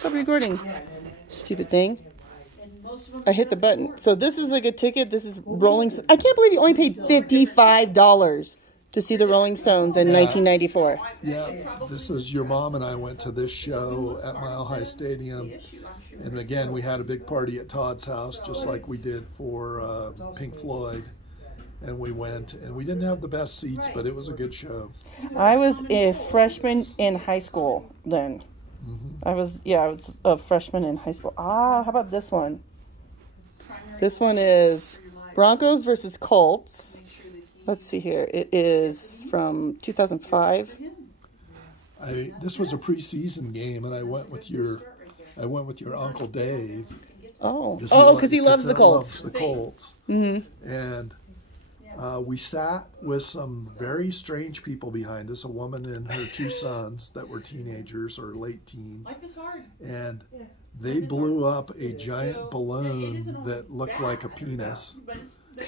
Stop recording. Stupid thing. I hit the button. So this is like a ticket. This is Rolling Stones. I can't believe you only paid $55 to see the Rolling Stones in 1994. Yeah, this was your mom and I went to this show at Mile High Stadium. And again, we had a big party at Todd's house, just like we did for Pink Floyd. And we went, and we didn't have the best seats, but it was a good show. I was a freshman in high school then. I was a freshman in high school. How about this one? This one is Broncos versus Colts. Let's see here. It is from 2005. This was a preseason game, and I went with your Uncle Dave. Because he loves the Colts. Loves the Colts. And we sat with some very strange people behind us, a woman and her two sons that were teenagers or late teens. And they blew up a giant balloon that looked like a penis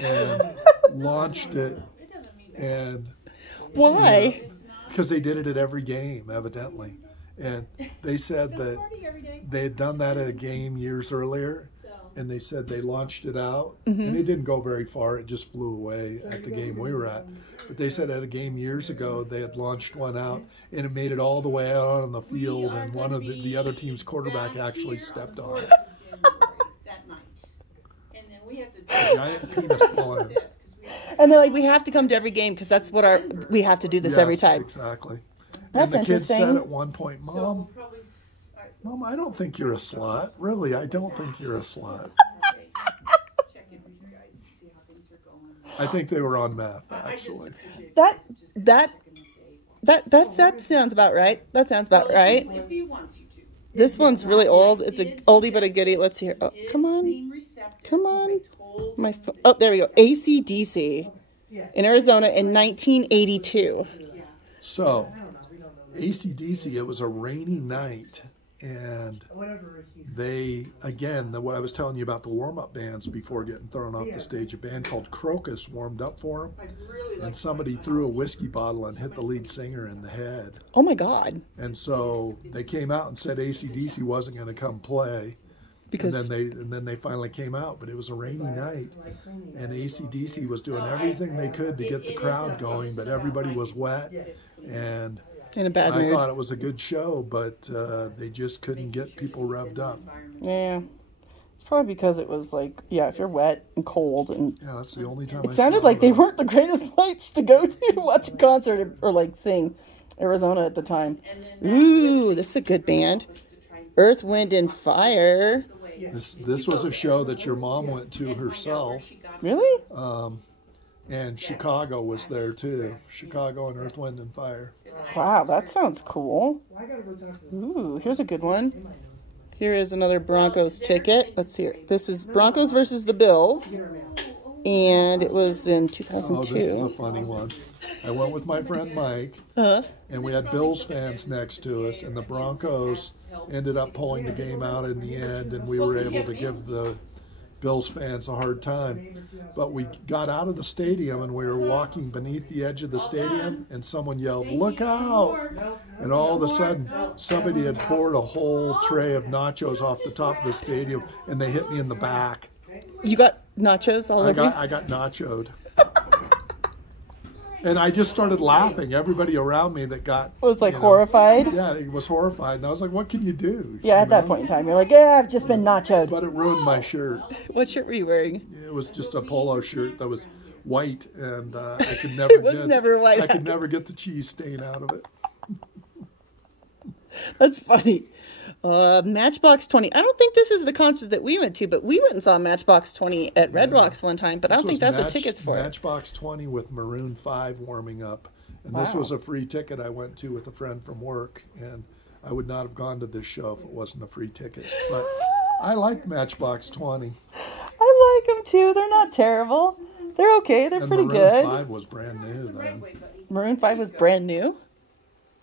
and launched it. And why? Because they did it at every game, evidently. And they said that they had done that at a game years earlier. And they said they launched it out, and it didn't go very far. It just flew away at the game we were at. But they said at a game years ago, they had launched one out, and it made it all the way out on the field, and one of the other team's quarterback actually stepped on it. A giant penis balloon. And they're like, we have to come to every game because that's what we have to do this every time. Exactly. That's and the interesting. kid said at one point, Mom, I don't think you're a slut. Really, I don't think you're a slut. I think they were on meth, actually. That sounds about right. That sounds about right. This one's really old. It's a oldie but a goodie. Let's hear. Oh, come on. Come on. There we go. AC/DC in Arizona in 1982. So, AC/DC, it was a rainy night. And they, again, what I was telling you about the warm-up bands before getting thrown off the stage, a band called Crocus warmed up for them, and somebody threw a whiskey bottle and hit the lead singer in the head. Oh, my God. And so they came out and said AC/DC wasn't going to come play. And then they finally came out, but it was a rainy night, and AC/DC was doing everything they could to get the crowd going, but everybody was wet, and in a bad mood. I thought it was a good show, but they just couldn't get people revved up. Yeah. It's probably because it was like, if you're wet and cold. And yeah, that's the only time it sounded like they weren't the greatest place to go to watch a concert or like sing. Arizona at the time. Ooh, this is a good band. Earth, Wind, and Fire. This was a show that your mom went to herself. Really? And Chicago was there too. Chicago and Earth, Wind, and Fire. Wow, that sounds cool. Ooh, here's a good one. Here is another Broncos ticket. Let's see here. This is Broncos versus the Bills. And it was in 2002. Oh, this is a funny one. I went with my friend Mike, and we had Bills fans next to us, and the Broncos ended up pulling the game out in the end, and we were able to give the Bills fans a hard time. But we got out of the stadium and we were walking beneath the edge of the stadium, and someone yelled, "Look out!" And all of a sudden somebody had poured a whole tray of nachos off the top of the stadium, and they hit me in the back. You got nachos all over you? I got nachoed. And I just started laughing. Everybody around me that was like horrified. Yeah, it was horrified. And I was like, what can you do? Yeah, at that point in time, you're like, I've just been nachoed. But it ruined my shirt. What shirt were you wearing? It was just a polo shirt that was white, and I could never never white. I could never get the cheese stain out of it. That's funny. Matchbox 20. I don't think this is the concert that we went to, but we went and saw Matchbox 20 at Red Rocks one time, but I don't think that's the tickets for it. Matchbox 20 with Maroon 5 warming up. And this was a free ticket I went to with a friend from work, and I would not have gone to this show if it wasn't a free ticket. But I like Matchbox 20. I like them too. They're not terrible. They're okay. They're pretty good. Maroon 5 was brand new then. Maroon 5 was brand new?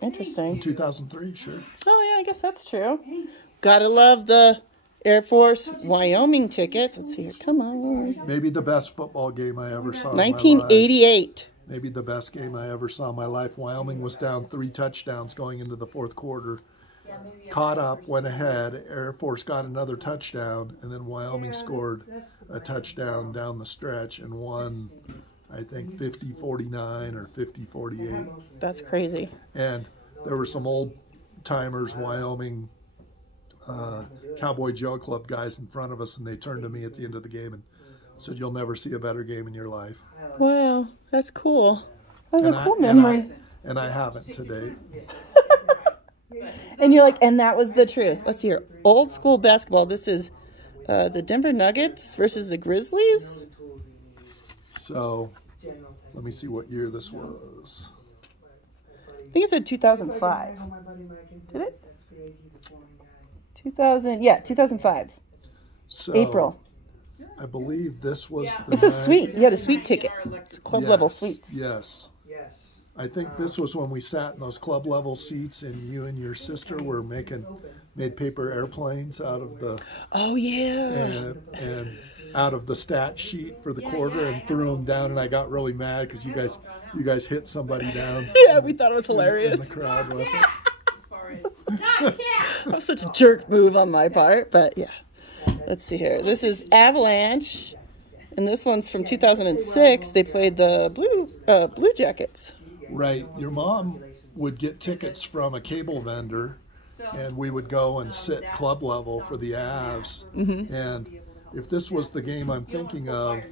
Interesting. In 2003, sure. Oh, yeah, I guess that's true. Gotta love the Air Force Wyoming tickets. Let's see here. Come on. Maybe the best football game I ever saw 1988. Maybe the best game I ever saw in my life. Wyoming was down 3 touchdowns going into the fourth quarter. caught up, went ahead. Air Force got another touchdown, and then Wyoming scored a touchdown down the stretch and won, I think, 50-49 or 50-48. That's crazy. And there were some old timers, Wyoming Cowboy Joe Club guys in front of us, and they turned to me at the end of the game and said, "You'll never see a better game in your life." Wow, that's cool. That's a cool memory. And I haven't to date. And you're like, and that was the truth. Let's hear old school basketball. This is the Denver Nuggets versus the Grizzlies. So let me see what year this was. I think it said 2005. Did it? 2005. So, April. I believe this was the It's a suite. You had a suite ticket. It's club level suites. Yes. I think this was when we sat in those club level seats and you and your sister were made paper airplanes out of the and out of the stat sheet for the quarter and threw them down, and I got really mad because you guys hit somebody down. Yeah, we thought it was hilarious. In the crowd with it. That was such a jerk move on my part, but yeah. Let's see here. This is Avalanche, and this one's from 2006. They played the Blue Jackets. Right. Your mom would get tickets from a cable vendor, and we would go and sit club level for the Avs. Mm-hmm. And if this was the game I'm thinking of,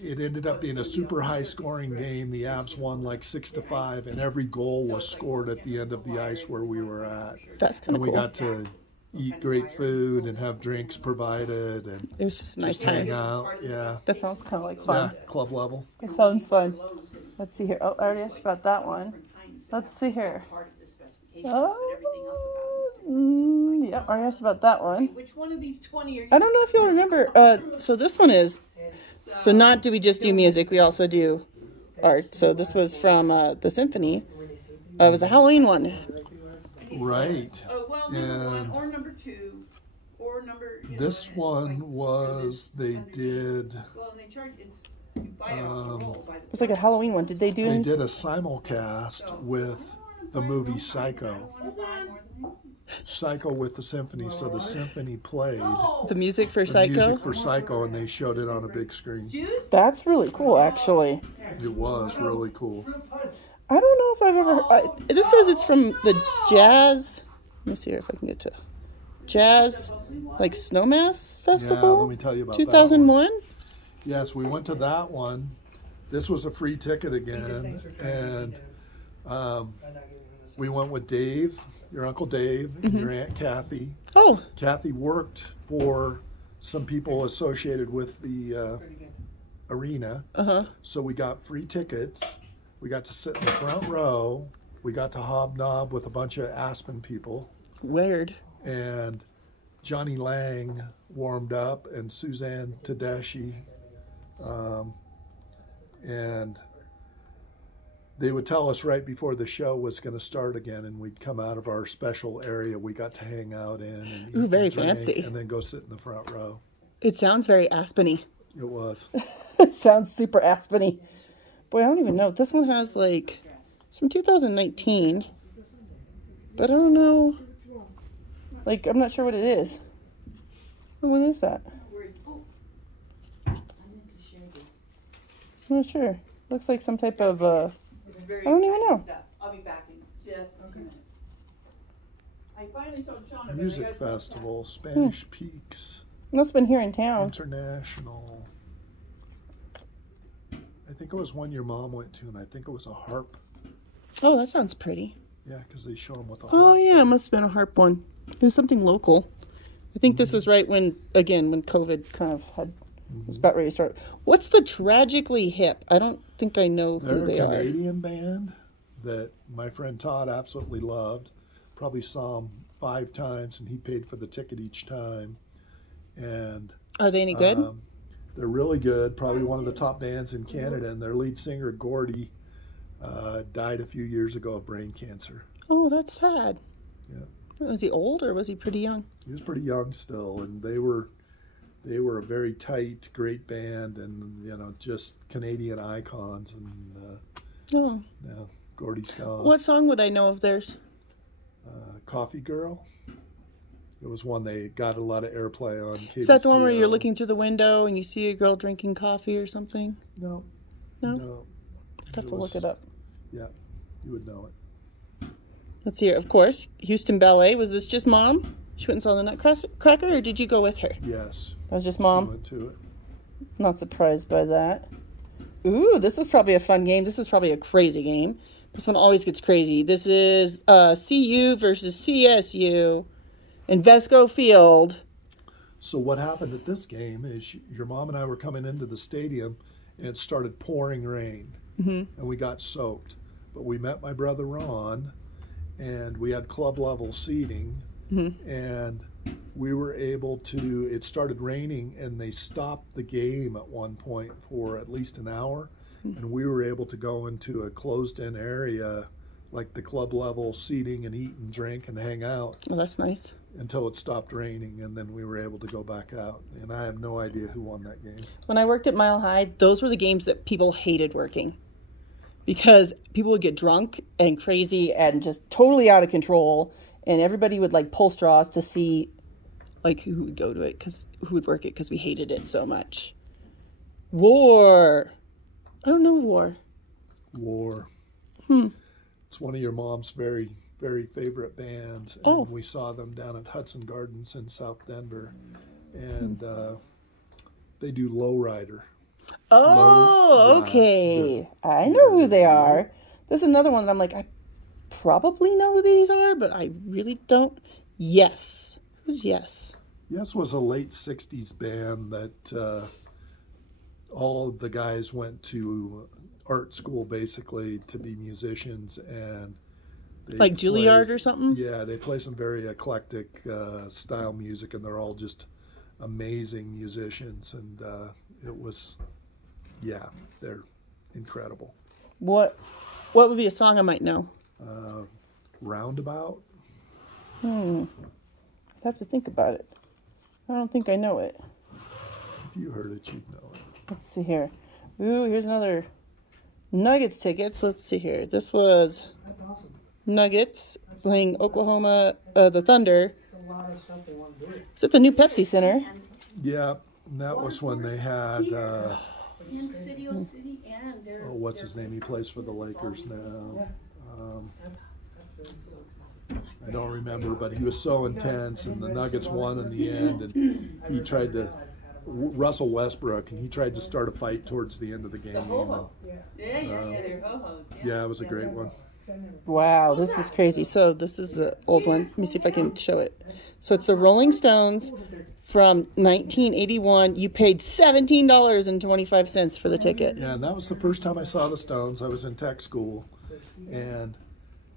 it ended up being a super high scoring game. The Avs won like 6-5, and every goal was scored at the end of the ice where we were at. That's kind of cool. And we got to eat great food and have drinks provided, and it was just a nice time. Hang out. Yeah. That sounds kind of like fun. Yeah, club level. It sounds fun. Let's see here. Oh, I already asked about that one. Let's see here. Oh, yeah, I already asked about that one. Which one of these 20 are you? I don't know if you'll remember. So this one is. So not do we just do music? We also do art. So this was from the symphony. It was a Halloween one. Right. Oh, well, number 1 or number 2 or number. This one was they did. Well, and they charge you buy it off the roll. It's like a Halloween one. Did they do? They did a simulcast with the movie Psycho. Psycho with the symphony, so the symphony played the music for the Psycho. Music for Psycho, and they showed it on a big screen. That's really cool, actually. It was really cool. I don't know if I've ever. This says it's from the Jazz. Let me see here if I can get to Jazz, like Snowmass Festival. Yeah, let me tell you about 2001. Yes, we went to that one. This was a free ticket again, and we went with Dave, your Uncle Dave, and your Aunt Kathy. Oh. Kathy worked for some people associated with the arena. So we got free tickets. We got to sit in the front row. We got to hobnob with a bunch of Aspen people. Weird. And Johnny Lang warmed up, and Suzanne Tedeschi. And they would tell us right before the show was going to start again, and we'd come out of our special area we got to hang out in and eat very and drink, fancy. and then go sit in the front row. It sounds very Aspen-y. It was. It sounds super Aspen-y. Boy, I don't even know. This one has like, it's from 2019, but I don't know. Like, I'm not sure what it is. When is that? I'm not sure. Looks like some type of, I don't even know. I'll be back in just a minute. I finally told Shauna. Music festival, Spanish Peaks. Must have been here in town. International. I think it was one your mom went to, and I think it was a harp. Oh, that sounds pretty. Yeah, because they show them with a harp. Oh, yeah, it must have been a harp one. It was something local. I think this was right when, again, when COVID kind of was about ready to start. What's the Tragically Hip? I don't think I know who they They're are. a Canadian band that my friend Todd absolutely loved. Probably saw them 5 times, and he paid for the ticket each time. And are they any good? They're really good. Probably one of the top bands in Canada. And their lead singer, Gordy, died a few years ago of brain cancer. Oh, that's sad. Yeah. Was he old or was he pretty young? He was pretty young still, and they were a very tight, great band, and just Canadian icons. And oh, now Gordy's gone. What song would I know of theirs? Coffee Girl. It was one they got a lot of airplay on KBCO. Is that the one where you're looking through the window and you see a girl drinking coffee or something? No. No? No. I'd have to look it up. Yeah, you would know it. Let's see here. Of course, Houston Ballet. Was this just Mom? She went and saw the Nutcracker, or did you go with her? Yes. That was just Mom? I went to it. Not surprised by that. Ooh, this was probably a fun game. This was probably a crazy game. This one always gets crazy. This is CU versus CSU in Vesco Field. So what happened at this game is your mom and I were coming into the stadium and it started pouring rain. And we got soaked. But we met my brother Ron and we had club level seating. And we were able to, it started raining and they stopped the game at one point for at least an hour. And we were able to go into a closed-in area, like the club level seating, and eat and drink and hang out. Oh, that's nice. Until it stopped raining, and then we were able to go back out. And I have no idea who won that game. When I worked at Mile High, those were the games that people hated working. Because people would get drunk and crazy and just totally out of control. And everybody would like pull straws to see like who would go to it, who would work it, because we hated it so much. War. I don't know War. War. It's one of your mom's very, very favorite bands. And we saw them down at Hudson Gardens in South Denver. And they do Lowrider. Oh, okay. I know who they are. There's another one that I'm like, I probably know who these are, but I really don't. Yes. Who's Yes? Yes was a late 60s band that all of the guys went to art school basically to be musicians, and they like Juilliard or something? Yeah, they play some very eclectic style music, and they're all just amazing musicians, and it was, yeah, they're incredible. What would be a song I might know? Roundabout. I'd have to think about it. I don't think I know it. If you heard it, you'd know it. Let's see here. Ooh, here's another Nuggets tickets. Let's see here. This was Nuggets playing Oklahoma, the Thunder. Is it the new Pepsi Center? Yeah, and that was when they had, what's his name? He plays for the Lakers now. I don't remember, but he was so intense, and the Nuggets won in the end, and he tried to, Russell Westbrook, and he tried to start a fight towards the end of the game. And, yeah, it was a great one. Wow, this is crazy. So this is the old one. Let me see if I can show it. So it's the Rolling Stones from 1981. You paid $17.25 for the ticket. Yeah, and that was the first time I saw the Stones. I was in tech school, and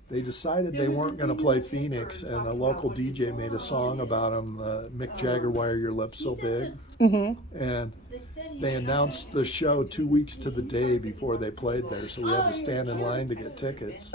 they decided they weren't going to play Phoenix, and a local DJ made a song about them, Mick Jagger, Why Are Your Lips So Big? And they announced the show 2 weeks to the day before they played there, so we had to stand in line to get tickets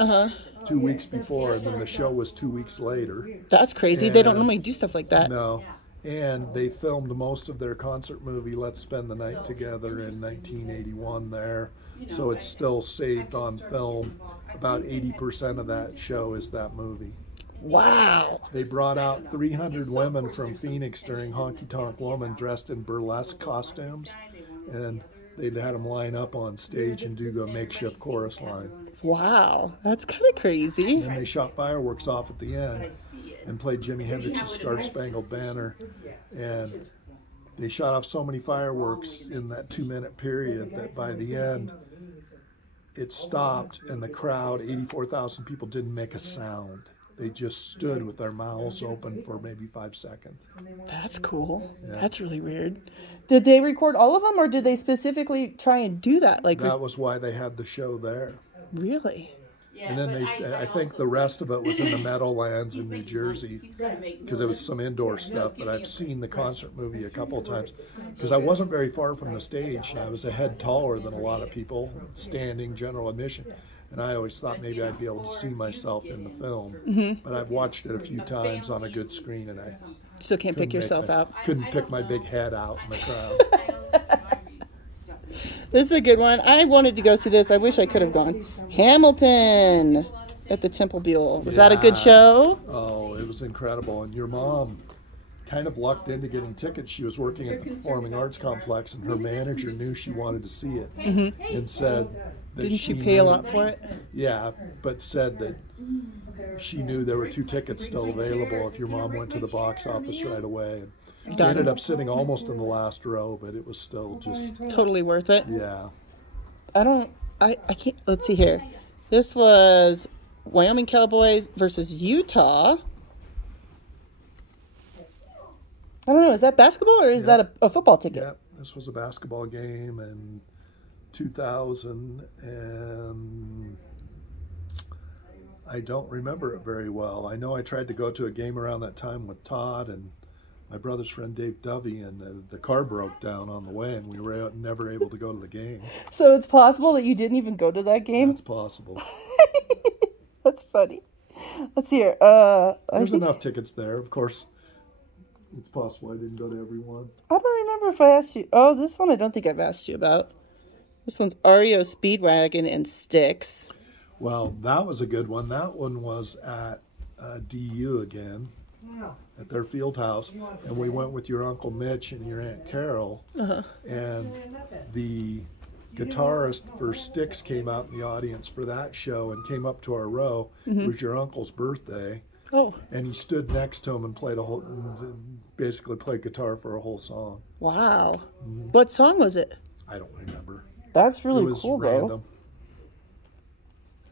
2 weeks before, and then the show was 2 weeks later. That's crazy. And they don't normally do stuff like that. No. And they filmed most of their concert movie, Let's Spend the Night Together, in 1981 there. So it's still saved on film. About 80% of that show is that movie. Wow. They brought out 300 women from Phoenix during Honky Tonk Woman dressed in burlesque costumes. And they'd had them line up on stage and do a makeshift chorus line. Wow. That's kind of crazy. And they shot fireworks off at the end and played Jimi Hendrix's Star Spangled Banner. And they shot off so many fireworks in that 2-minute period that by the end, it stopped, and the crowd, 84,000 people, didn't make a sound. They just stood with their mouths open for maybe 5 seconds. That's cool. Yeah. That's really weird. Did they record all of them, or did they specifically try and do that? Like that was why they had the show there. Really? And then I think the rest of it was in the Meadowlands in New Jersey, because it was some indoor stuff. But I've seen the concert movie a couple of times, because I wasn't very far from the stage. I was a head taller than a lot of people, standing general admission. And I always thought maybe I'd be able to see myself in the film. But I've watched it a few times on a good screen, and I still can't pick yourself out. Couldn't pick my big head out in the crowd. This is a good one. I wanted to go see this. I wish I could have gone. Hamilton. at the Temple Buell. Was that a good show? Oh, it was incredible. And your mom kind of lucked into getting tickets. She was working at the Performing Arts Complex, and her manager knew she wanted to see it, and said that Didn't she pay a lot for it? Yeah, but said that she knew there were 2 tickets still available if your mom went to the box office right away. And we ended up sitting almost in the last row, but it was still just totally worth it. Yeah. I can't. Let's see here. This was Wyoming Cowboys versus Utah. I don't know. Is that basketball or is that a football ticket? Yeah, this was a basketball game in 2000, and I don't remember it very well. I know I tried to go to a game around that time with Todd and my brother's friend Dave Dovey, and the car broke down on the way, and we were never able to go to the game. So it's possible that you didn't even go to that game? That's possible. That's funny. Let's see here. There's enough tickets there. Of course, it's possible I didn't go to every one. I don't remember if I asked you. Oh, this one I don't think I've asked you about. This one's REO Speedwagon and Styx. Well, that was a good one. That one was at DU again, at their field house, and we went with your Uncle Mitch and your Aunt Carol, and the guitarist for Styx came out in the audience for that show and came up to our row. It was your uncle's birthday. Oh. And he stood next to him and basically played guitar for a whole song. Wow. What song was it? I don't remember. That's really cool, random. though.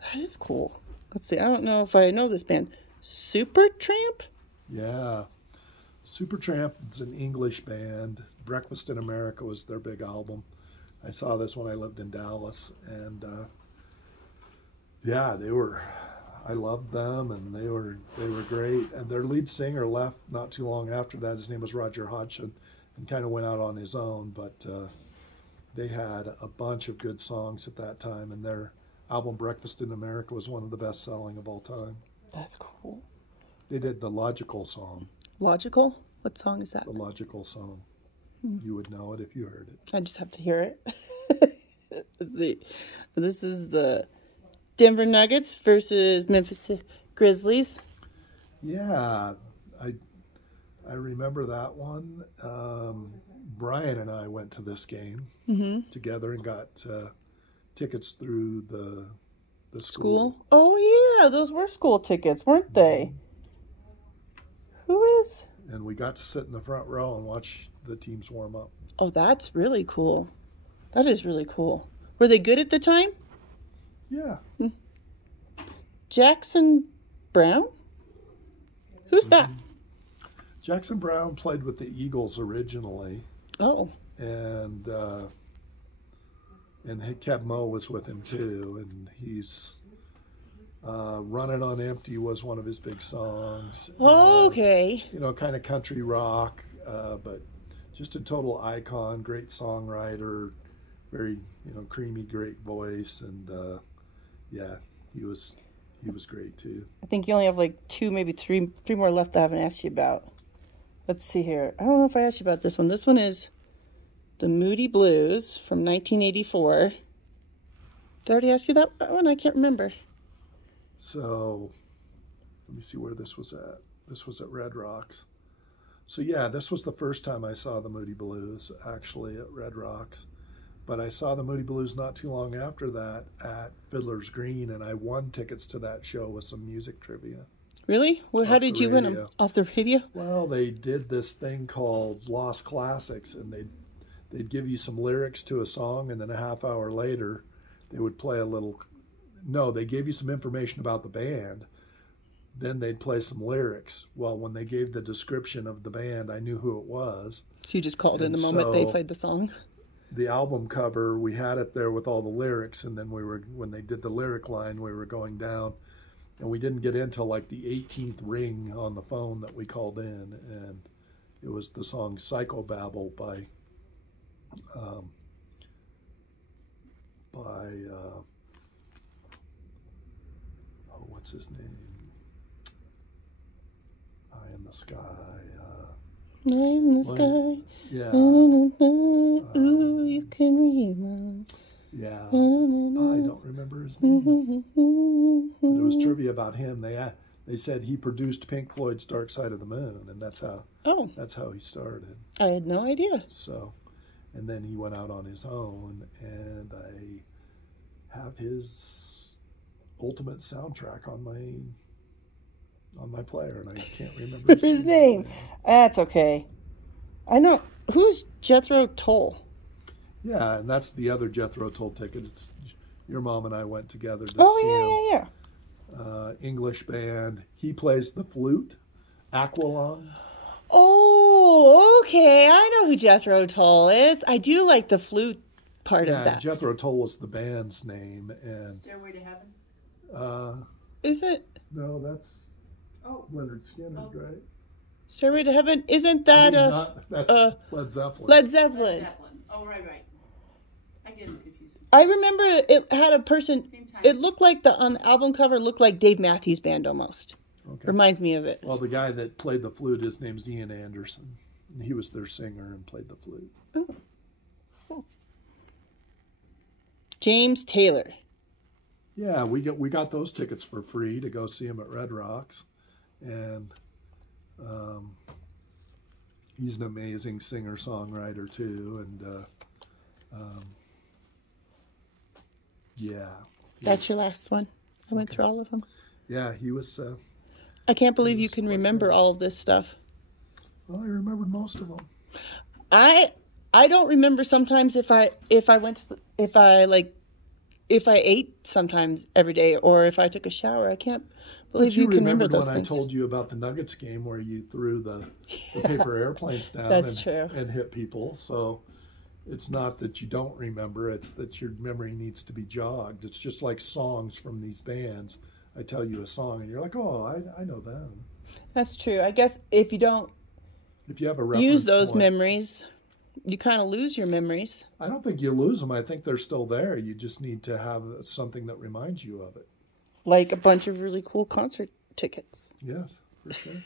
That is cool. Let's see. I don't know if I know this band. Supertramp? Yeah. Supertramp is an English band. Breakfast in America was their big album. I saw this when I lived in Dallas, and yeah, I loved them, and they were great. And their lead singer left not too long after that. His name was Roger Hodgson, and kind of went out on his own. But they had a bunch of good songs at that time, and their album Breakfast in America was one of the best selling of all time. That's cool. They did the Logical song. Logical? What song is that? The Logical song. You would know it if you heard it. I just have to hear it. Let's see. This is the Denver Nuggets versus Memphis Grizzlies. Yeah, I remember that one. Brian and I went to this game together and got tickets through the school. Oh yeah, those were school tickets, weren't they? Who is? And we got to sit in the front row and watch the teams warm up. Oh, that's really cool. That is really cool. Were they good at the time? Yeah. Jackson Brown? Who's that? Jackson Brown played with the Eagles originally. Oh. And Keb Mo was with him too, and he's Running on Empty was one of his big songs. Okay. You know, kind of country rock, but just a total icon, great songwriter, very, creamy, great voice, and yeah, he was great too. I think you only have like two, maybe three more left I haven't asked you about. Let's see here. I don't know if I asked you about this one. This one is the Moody Blues from 1984. Did I already ask you that one? I can't remember. So, let me see where this was at. This was at Red Rocks. So yeah, this was the first time I saw the Moody Blues, actually, at Red Rocks. But I saw the Moody Blues not too long after that at Fiddler's Green, and I won tickets to that show with some music trivia. Really? Well, how did you win them? Off the radio? Well, they did this thing called Lost Classics, and they'd give you some lyrics to a song, and then a half hour later, they would play a little... No, they gave you some information about the band. Then they'd play some lyrics. Well, when they gave the description of the band, I knew who it was. So you just called in the moment they played the song? The album cover, we had it there with all the lyrics, and then when they did the lyric line, we were going down, and we didn't get in till like the 18th ring on the phone that we called in, and it was the song Psychobabble by what's his name? Eye in the Sky. Eye in the sky. Yeah. Ooh, you can read. Yeah. I don't remember his name. But it was trivia about him. They said he produced Pink Floyd's Dark Side of the Moon, and that's how he started. I had no idea. So, and then he went out on his own, and I have his Ultimate soundtrack on my player, and I can't remember his name. That's okay. I know. Who's Jethro Tull? Yeah, and that's the other Jethro Tull ticket. It's your mom and I went together to see him. English band. He plays the flute, Aqualung. Oh, okay. I know who Jethro Tull is. I do like the flute part of that. Jethro Tull was the band's name, and Stairway to Heaven. Is it? No, that's Leonard Skinner, right? Stairway to Heaven. Isn't that that's Led Zeppelin? Led Zeppelin. Oh, right. I get them confused. I remember it had a person. It looked like on the album cover looked like Dave Matthews Band almost. Okay. Reminds me of it. Well, the guy that played the flute, his name's Ian Anderson. And he was their singer and played the flute. Oh. Cool. James Taylor. Yeah, we got those tickets for free to go see him at Red Rocks, and he's an amazing singer-songwriter too, and yeah. That's your last one. I went through all of them. Yeah, he was. I can't believe you can remember all of this stuff. Well, I remembered most of them. I don't remember sometimes if I ate sometimes every day or if I took a shower. I can't believe you can remember those things. When I told you about the Nuggets game where you threw the paper airplanes down and hit people. So it's not that you don't remember, it's that your memory needs to be jogged. It's just like songs from these bands. I tell you a song and you're like, oh, I know them. That's true. I guess if you have a use those memories, you kind of lose your memories. I don't think you lose them. I think they're still there. You just need to have something that reminds you of it. Like a bunch of really cool concert tickets. Yes, for sure.